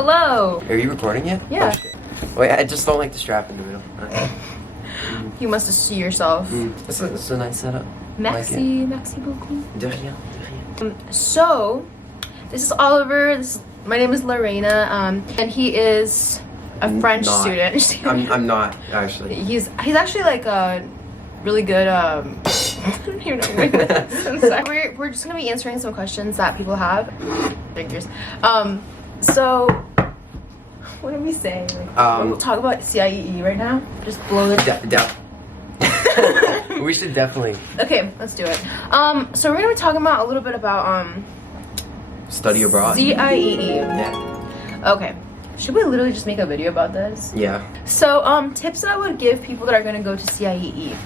Hello. Are you recording yet? Yeah. Oh, shit. Wait, I just don't like the strap in the middle. You must have see yourself. This is a nice setup. Merci, merci beaucoup. De rien, de rien. So, this is Oliver. My name is Lorena, and he is a French student. I'm not actually. He's actually like a really good. I don't even know. We're just gonna be answering some questions that people have. Figures. So, what are we saying? We'll talk about CIEE right now. Just blow this. We should definitely. Okay, let's do it. So we're gonna be talking about a little bit about Study abroad. CIEE. Yeah. Okay. Should we literally just make a video about this? Yeah. So tips that I would give people that are gonna go to CIEE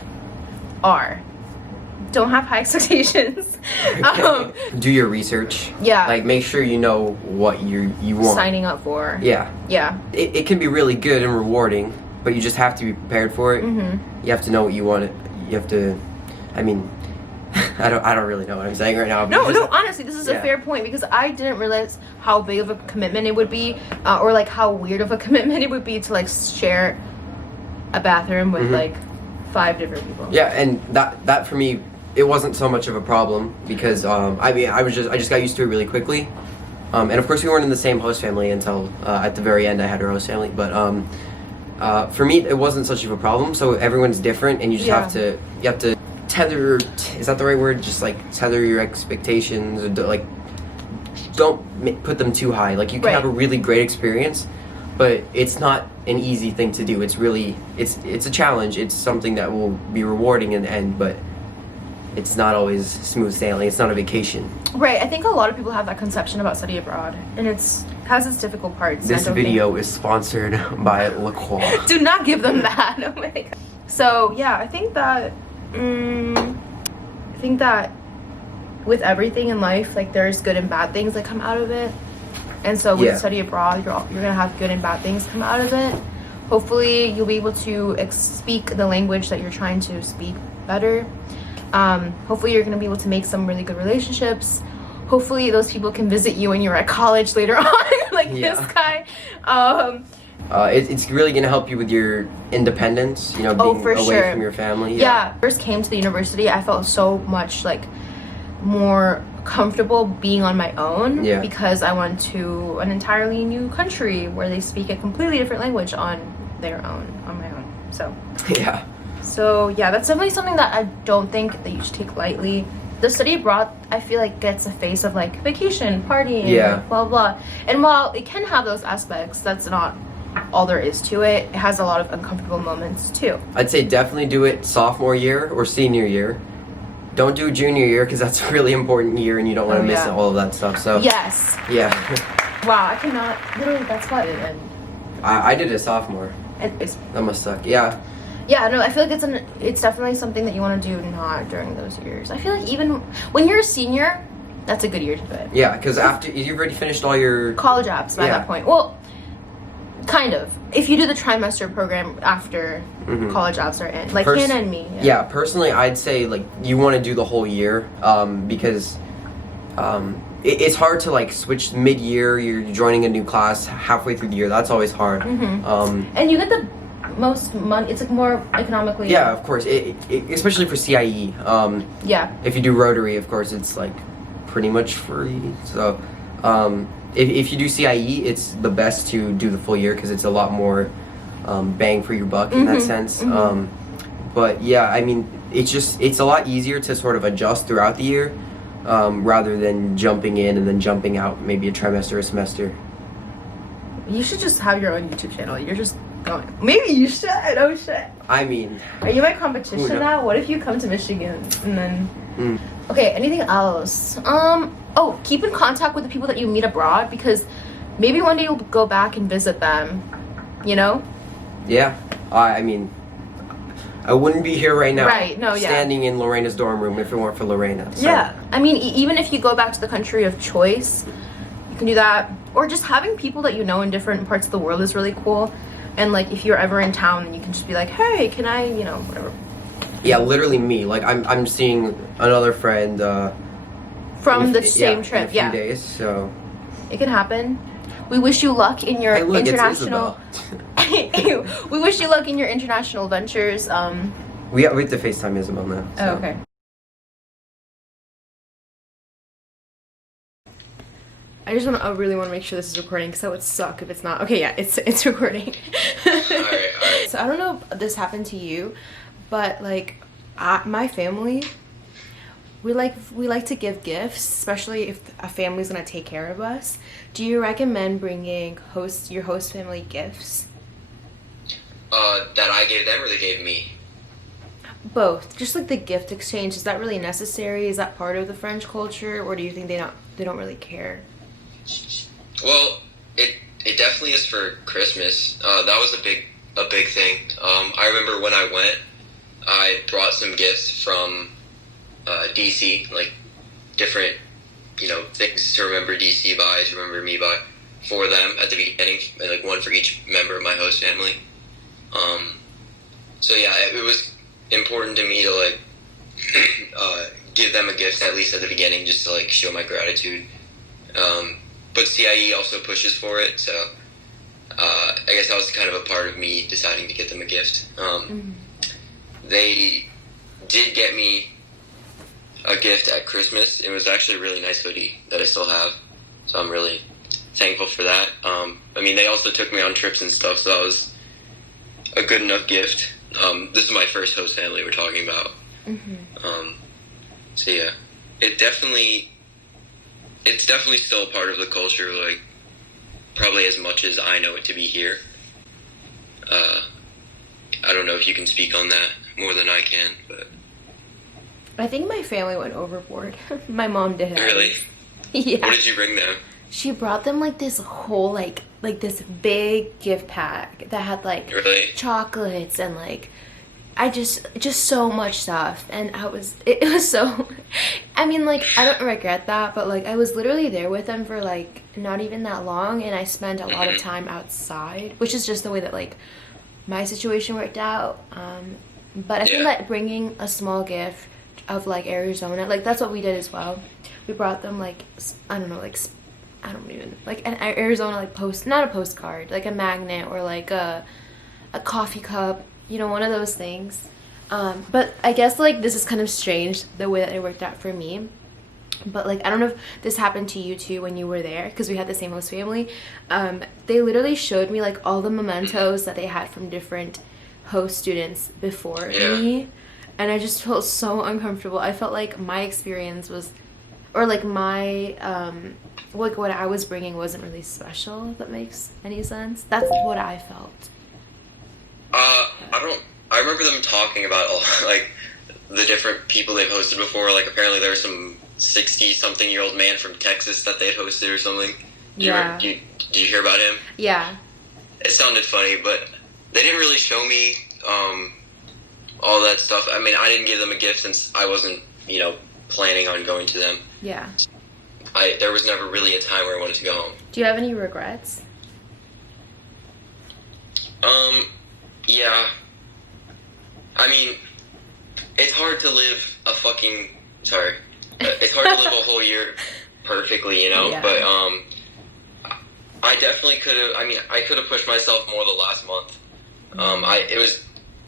are: don't have high expectations. Do your research. Yeah. Like make sure you know what you want. Signing up for. Yeah. Yeah. It can be really good and rewarding, but you just have to be prepared for it. Mm-hmm. You have to know what you want. You have to. I mean, I don't really know what I'm saying right now. No, honestly, this is a fair point because I didn't realize how big of a commitment it would be, or like how weird of a commitment it would be to like share a bathroom with like 5 different people. Yeah, and that for me, it wasn't so much of a problem because I mean I just got used to it really quickly, and of course we weren't in the same host family until at the very end I had her host family, but for me it wasn't such of a problem. So everyone's different, and you just have to tether. Is that the right word? Just like tether your expectations, or don't put them too high. Like you can have a really great experience, but it's not an easy thing to do. It's really it's a challenge. It's something that will be rewarding in the end, but it's not always smooth sailing. It's not a vacation. Right. I think a lot of people have that conception about study abroad, and has its difficult parts. This video is sponsored by La Croix. Do not give them that. Oh my god. So yeah, I think that with everything in life, like there's good and bad things that come out of it. And so with study abroad, you're gonna have good and bad things come out of it. Hopefully you'll be able to speak the language that you're trying to speak better. Hopefully you're gonna be able to make some really good relationships. Hopefully those people can visit you when you're at college later on, like this guy. It's really gonna help you with your independence, you know, being away from your family. Yeah. First came to the university, I felt so much like more comfortable being on my own because I went to an entirely new country where they speak a completely different language on my own. So yeah, that's definitely something that I don't think that you should take lightly. The study abroad, I feel like, gets a face of like vacation, partying, blah blah. And while it can have those aspects, that's not all there is to it. It has a lot of uncomfortable moments too. I'd say definitely do it sophomore year or senior year. Don't do junior year because that's a really important year and you don't want to miss all of that stuff. So yes. Yeah. Wow, I cannot. Literally, that's what it is. I did a sophomore. That must suck. Yeah. Yeah, no, I feel like it's definitely something that you want to do not during those years. I feel like even when you're a senior, that's a good year to do it. Yeah, because after you've already finished all your college apps by that point. Well, kind of. If you do the trimester program after college apps are in, like Hannah and me. Yeah, personally, I'd say like you want to do the whole year because it's hard to like switch mid-year. You're joining a new class halfway through the year. That's always hard. And you get the most money. It's like more economically. Yeah, of course. Especially for CIE. If you do Rotary, of course, it's like pretty much free. So if you do CIE, it's the best to do the full year because it's a lot more bang for your buck in that sense. But yeah, I mean, it's a lot easier to sort of adjust throughout the year rather than jumping in and then jumping out maybe a trimester or a semester. You should just have your own YouTube channel. You're just going. Maybe you should. Oh shit. I mean, are you my competition now? What if you come to Michigan and then? Okay. Anything else? Oh, keep in contact with the people that you meet abroad because maybe one day you'll go back and visit them. You know? Yeah. I mean, I wouldn't be here right now. Right. No. Yeah. Standing in Lorena's dorm room if it weren't for Lorena. So. Yeah. I mean, even if you go back to the country of choice, you can do that. Or just having people that you know in different parts of the world is really cool. And like if you're ever in town, then you can just be like, hey, can I, whatever. Yeah, literally me. Like I'm seeing another friend from the same trip. In a few days, so it can happen. We wish you luck in your Hey, look, international. We wish you luck in your international ventures. We have to FaceTime Isabel now. So. Oh, okay. I just really want to make sure this is recording because that would suck if it's not. Okay, yeah, it's recording. Alright. So I don't know if this happened to you, but like, my family, we like to give gifts, especially if a family's gonna take care of us. Do you recommend bringing your host family gifts? That I gave them or they gave me? Both. Just like the gift exchange, is that really necessary? Is that part of the French culture, or do you think they don't really care? Well, it definitely is for Christmas. That was a big thing. I remember when I went, I brought some gifts from DC, like different, things to remember DC by, to remember me by, for them at the beginning, like one for each member of my host family. So yeah, it was important to me to like give them a gift at least at the beginning, just to like show my gratitude. But CIEE also pushes for it, so I guess that was kind of a part of me deciding to get them a gift. They did get me a gift at Christmas. It was actually a really nice hoodie that I still have, so I'm really thankful for that. They also took me on trips and stuff, so that was a good enough gift. This is my first host family we're talking about. So yeah, it's definitely still a part of the culture, like probably as much as I know it to be here. I don't know if you can speak on that more than I can, but I think my family went overboard. My mom did it. Really? Yeah. What did you bring them? She brought them like this whole like this big gift pack that had like Really? chocolates and like just so much stuff, and it was so, I mean, like, I don't regret that, but like I was literally there with them for like not even that long, and I spent a lot of time outside, which is just the way that like my situation worked out. But I think that bringing a small gift of like Arizona, like that's what we did as well. We brought them like I don't even like an Arizona like not a postcard, like a magnet or like a coffee cup. One of those things. But I guess, like, this is kind of strange, the way that it worked out for me. But, like, I don't know if this happened to you, too, when you were there, because we had the same host family. They literally showed me, like, all the mementos that they had from different host students before me. And I just felt so uncomfortable. I felt like my experience was, or, like, my, like, what I was bringing wasn't really special, if that makes any sense. That's what I felt. I remember them talking about like the different people they've hosted before. Like apparently there was some 60-something-year-old man from Texas that they had hosted or something. Did you hear about him? Yeah. It sounded funny, but they didn't really show me all that stuff. I mean, I didn't give them a gift since I wasn't, planning on going to them. Yeah. There was never really a time where I wanted to go home. Do you have any regrets? Yeah. I mean, it's hard to live it's hard to live a whole year perfectly, Yeah. but, I definitely could have, I could have pushed myself more the last month. It was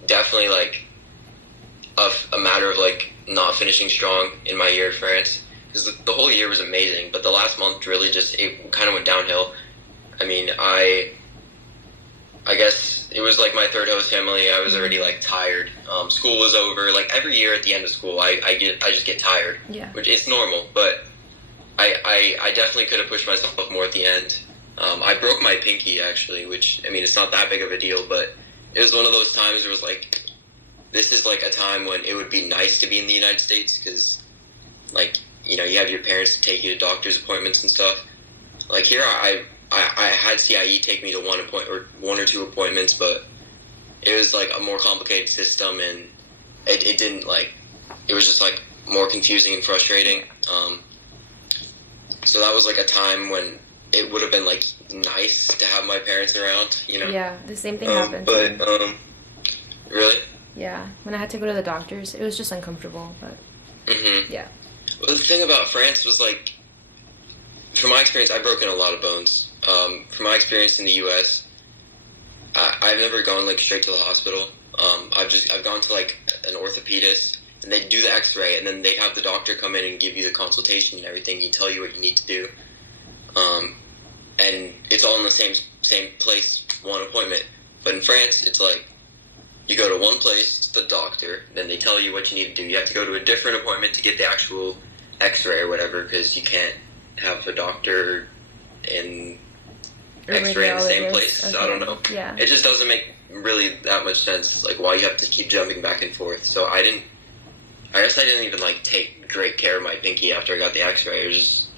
definitely, like, a matter of, like, not finishing strong in my year at France, because the whole year was amazing, but the last month really it kind of went downhill. I guess it was like my third host family. I was already like tired. School was over. Like every year at the end of school, I just get tired. Yeah. Which it's normal, but I definitely could have pushed myself more at the end. I broke my pinky actually, which it's not that big of a deal, but it was one of those times where it was like, this is like a time when it would be nice to be in the United States because, like, you have your parents take you to doctor's appointments and stuff. Like here, I had CIEE take me to one or two appointments, but it was like a more complicated system, and it didn't it was just like more confusing and frustrating. So that was like a time when it would have been like nice to have my parents around, Yeah, the same thing happened. But really? Yeah, when I had to go to the doctors, it was just uncomfortable, but yeah. Well, the thing about France was like, from my experience, I've broken a lot of bones. From my experience in the U.S., I've never gone like straight to the hospital. I've gone to like an orthopedist, and they do the X-ray, and then they have the doctor come in and give you the consultation and everything. He tell you what you need to do, and it's all in the same place, one appointment. But in France, it's like you go to one place, the doctor, then they tell you what you need to do. You have to go to a different appointment to get the actual X-ray or whatever, because you can't have a doctor and X-ray in the same place. Okay. I don't know. Yeah. It just doesn't make really that much sense, like why you have to keep jumping back and forth. So I guess I didn't even like take great care of my pinky after I got the X-ray. It was just,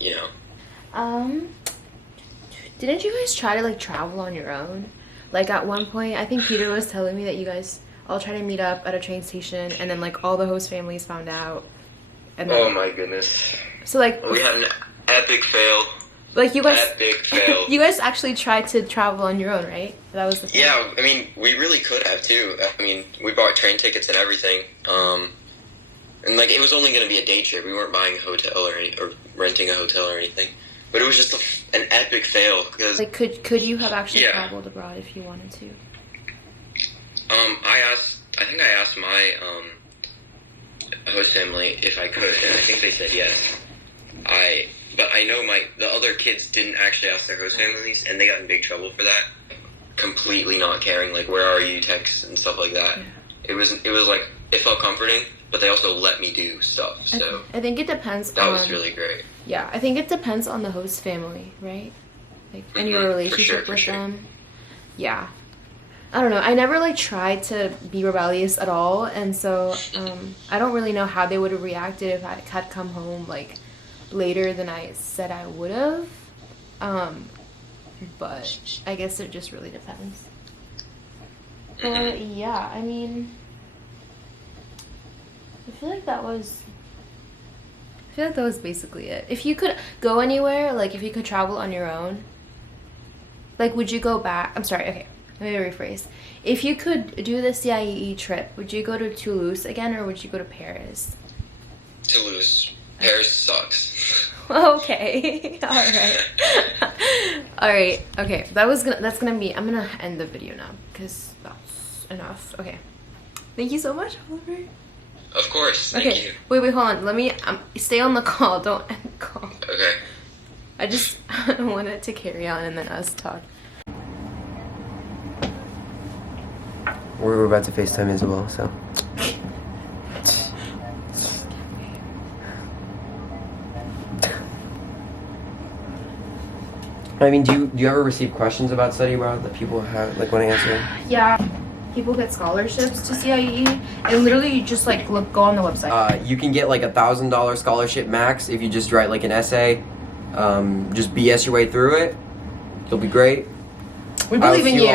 you know. Didn't you guys try to like travel on your own? Like at one point, I think Peter was telling me that you guys all tried to meet up at a train station, and then like all the host families found out. And then, oh my goodness. So like we had an epic fail. Like you guys, epic fail. You guys actually tried to travel on your own, right? That was the thing. Yeah, I mean, we really could have too. I mean, we bought train tickets and everything. And like it was only going to be a day trip. We weren't buying a hotel or renting a hotel or anything. But it was just an epic fail because like could you have actually traveled abroad if you wanted to? I think I asked my host family if I could, and I think they said yes. But I know the other kids didn't actually ask their host families, and they got in big trouble for that. Completely not caring, like where are you texts and stuff like that. Yeah. It was like it felt comforting, but they also let me do stuff. So I think it depends. That was really great. Yeah, I think it depends on the host family, right? Like and your relationship with them. Yeah. I don't know. I never like tried to be rebellious at all, and so I don't really know how they would have reacted if I had come home like later than I said I would have. But I guess it just really depends. Yeah, I mean, I feel like that was basically it. If you could go anywhere, like if you could travel on your own, like would you go back? I'm sorry, okay, let me rephrase. If you could do the CIEE trip, would you go to Toulouse again or would you go to Paris? Toulouse. Paris sucks. Okay. All right. Okay. That's gonna be. I'm gonna end the video now because that's enough. Okay. Thank you so much, Oliver. Of course. Thank you. Wait. Hold on. Let me stay on the call. Don't end the call. Okay. I just wanted to carry on and then us talk. We're about to FaceTime as well, so. I mean, do you ever receive questions about study abroad that people have like want to answer? Yeah, people get scholarships to CIEE, and literally you just like go on the website. You can get like $1,000 scholarship max if you just write like an essay. Just BS your way through it. You'll be great. We believe in you.